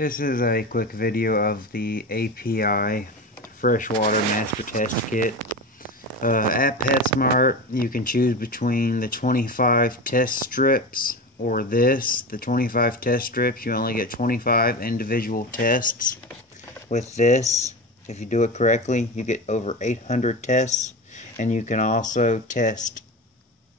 This is a quick video of the API Freshwater Master Test Kit. At PetSmart, you can choose between the 25 test strips or this. The 25 test strips, you only get 25 individual tests. With this, if you do it correctly, you get over 800 tests, and you can also test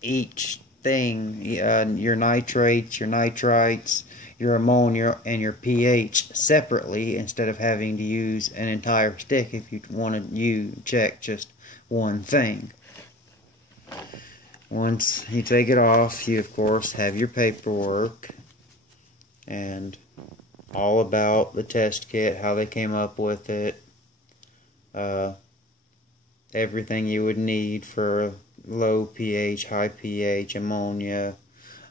each thing, your nitrates, your nitrites, your ammonia, and your pH separately instead of having to use an entire stick if you want to check just one thing. Once you take it off, you of course have your paperwork and all about the test kit, how they came up with it, everything you would need for low pH, high pH, ammonia.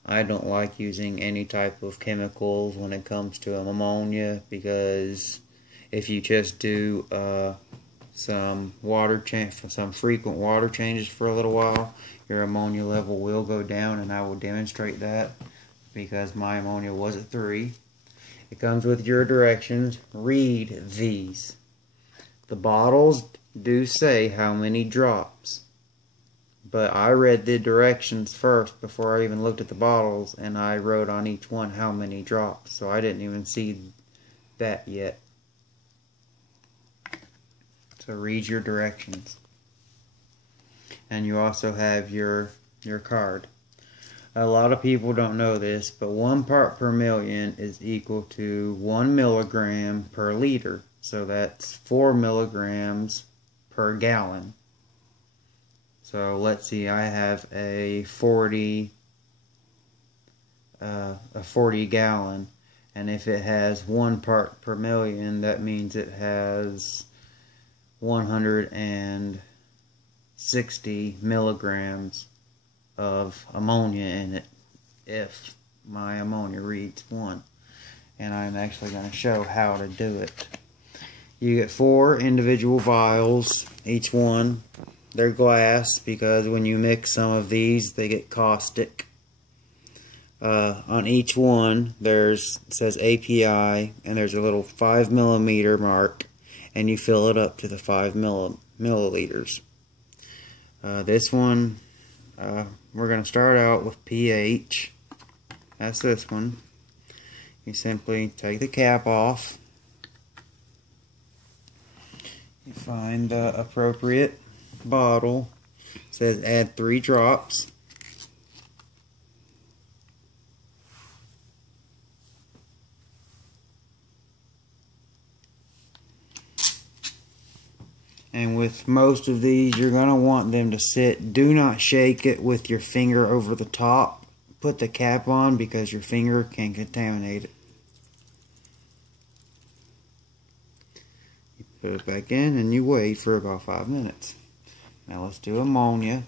I don't like using any type of chemicals when it comes to ammonia, because if you just do some frequent water changes for a little while, your ammonia level will go down, and I will demonstrate that because my ammonia was at 3. It comes with your directions. Read these. The bottles do say how many drops, but I read the directions first before I even looked at the bottles, and I wrote on each one how many drops, so I didn't even see that yet. So read your directions. And you also have your card. A lot of people don't know this, but 1 part per million is equal to 1 milligram per liter. So that's 4 milligrams per gallon. So let's see, I have a 40 gallon, and if it has 1 part per million, that means it has 160 milligrams of ammonia in it, if my ammonia reads 1. And I'm actually going to show how to do it. You get 4 individual vials, each one. They're glass because when you mix some of these, they get caustic. On each one, it says API, and there's a little 5 millimeter mark, and you fill it up to the 5 milliliters. This one, we're going to start out with pH. That's this one. You simply take the cap off. You find the appropriate bottle. It says add 3 drops. And with most of these, you're going to want them to sit. Do not shake it with your finger over the top. Put the cap on because your finger can contaminate it. You put it back in and you wait for about 5 minutes. Now let's do ammonia.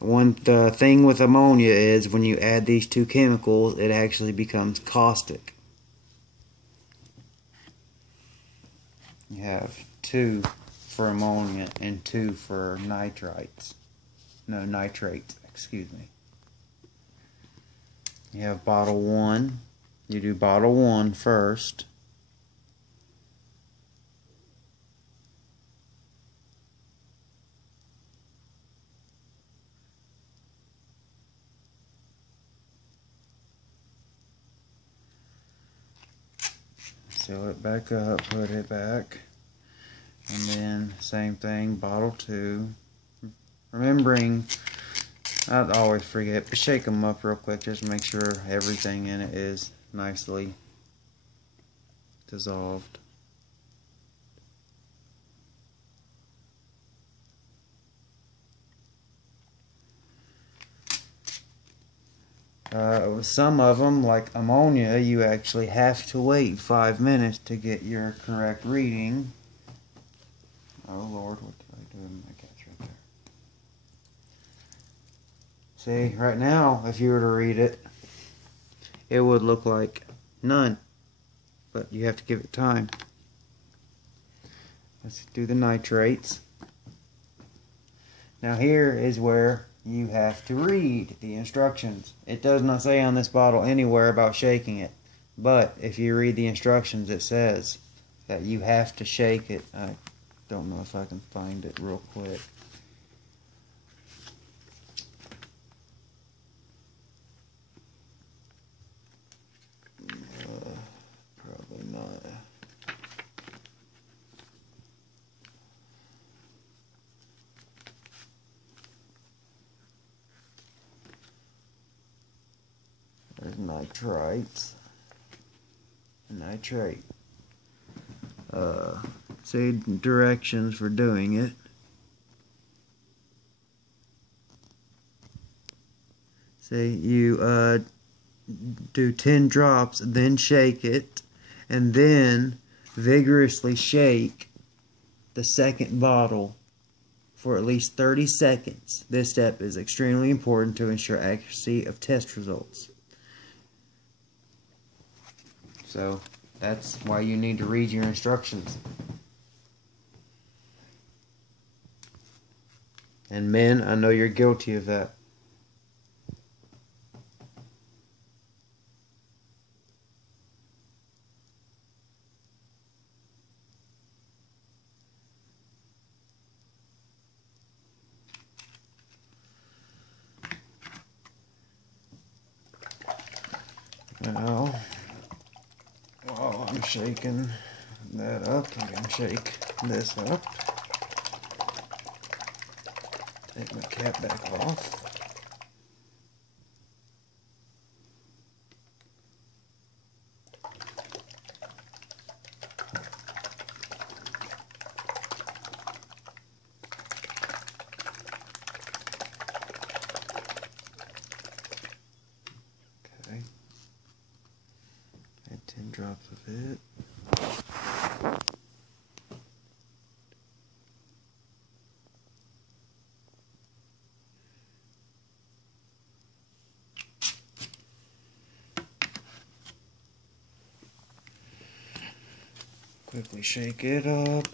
The thing with ammonia is when you add these 2 chemicals, it actually becomes caustic. You have 2 for ammonia and 2 for nitrates. No, nitrates, excuse me. You have bottle 1. You do bottle 1 first. Seal it back up, put it back, and then same thing, bottle 2. Remembering, I always forget, but shake them up real quick just to make sure everything in it is nicely dissolved. Some of them, like ammonia, you actually have to wait 5 minutes to get your correct reading. Oh Lord, what did I do with my catch right there? See, right now, if you were to read it, it would look like none. But you have to give it time. Let's do the nitrates. Now here is where you have to read the instructions. It does not say on this bottle anywhere about shaking it. But if you read the instructions, it says that you have to shake it. I don't know if I can find it real quick. Probably not. There's nitrites. Nitrate. Say directions for doing it. Say you do 10 drops, then shake it, and then vigorously shake the second bottle for at least 30 seconds. This step is extremely important to ensure accuracy of test results. So that's why you need to read your instructions. And men, I know you're guilty of that. Now, while I'm shaking that up, I'm going to shake this up. Take my cap back off. Okay. Add 10 drops of it. Quickly shake it up,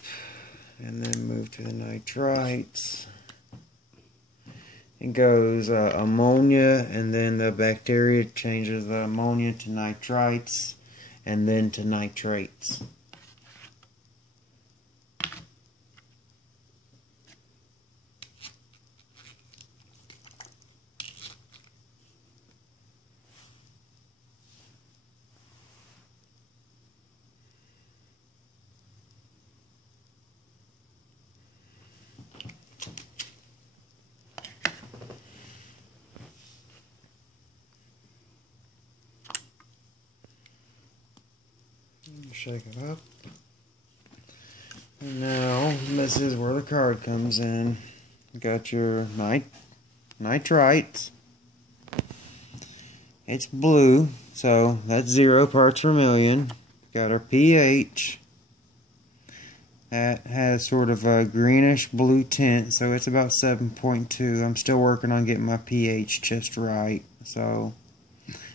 and then move to the nitrites. It goes ammonia, and then the bacteria changes the ammonia to nitrites, and then to nitrates. Shake it up. And now, this is where the card comes in. You got your nitrites. It's blue, so that's 0 parts per million. Got our pH. That has sort of a greenish blue tint, so it's about 7.2. I'm still working on getting my pH just right. So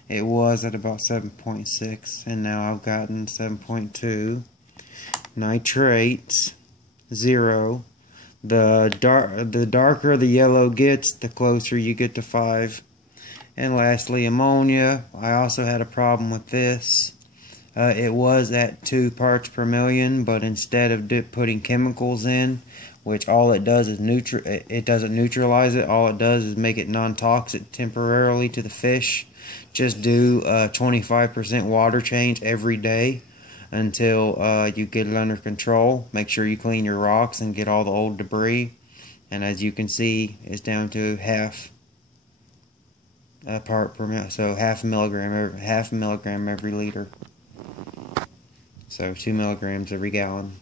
it was at about 7.6, and now I've gotten 7.2. Nitrates, 0. The darker the yellow gets, the closer you get to 5. And lastly, ammonia. I also had a problem with this. It was at 2 parts per million, but instead of putting chemicals in, which all it does is it doesn't neutralize it. All it does is make it non-toxic temporarily to the fish. Just do a 25% water change every day until you get it under control. Make sure you clean your rocks and get all the old debris. And as you can see, it's down to half part per million, so half a milligram every liter. So 2 milligrams every gallon.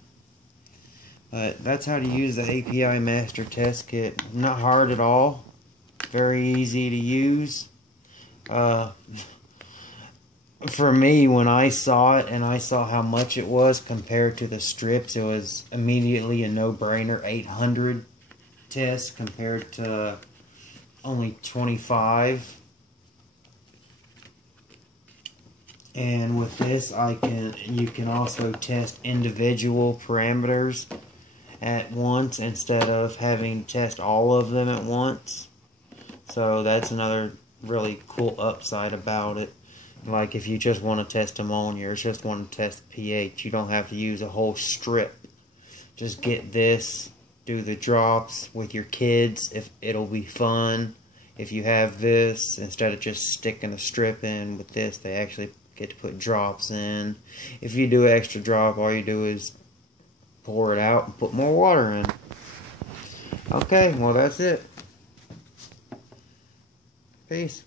But that's how to use the API Master Test Kit. Not hard at all. Very easy to use. For me, when I saw it and I saw how much it was compared to the strips, it was immediately a no-brainer. 800 tests compared to only 25. And with this, you can also test individual parameters at once instead of having to test all of them at once. So that's another really cool upside about it. Like if you just want to test ammonia or just want to test pH, you don't have to use a whole strip. Just get this, do the drops with your kids. If it'll be fun. If you have this, instead of just sticking a strip in with this, they actually get to put drops in. If you do extra drop, all you do is pour it out and put more water in. Okay, well that's it. Peace.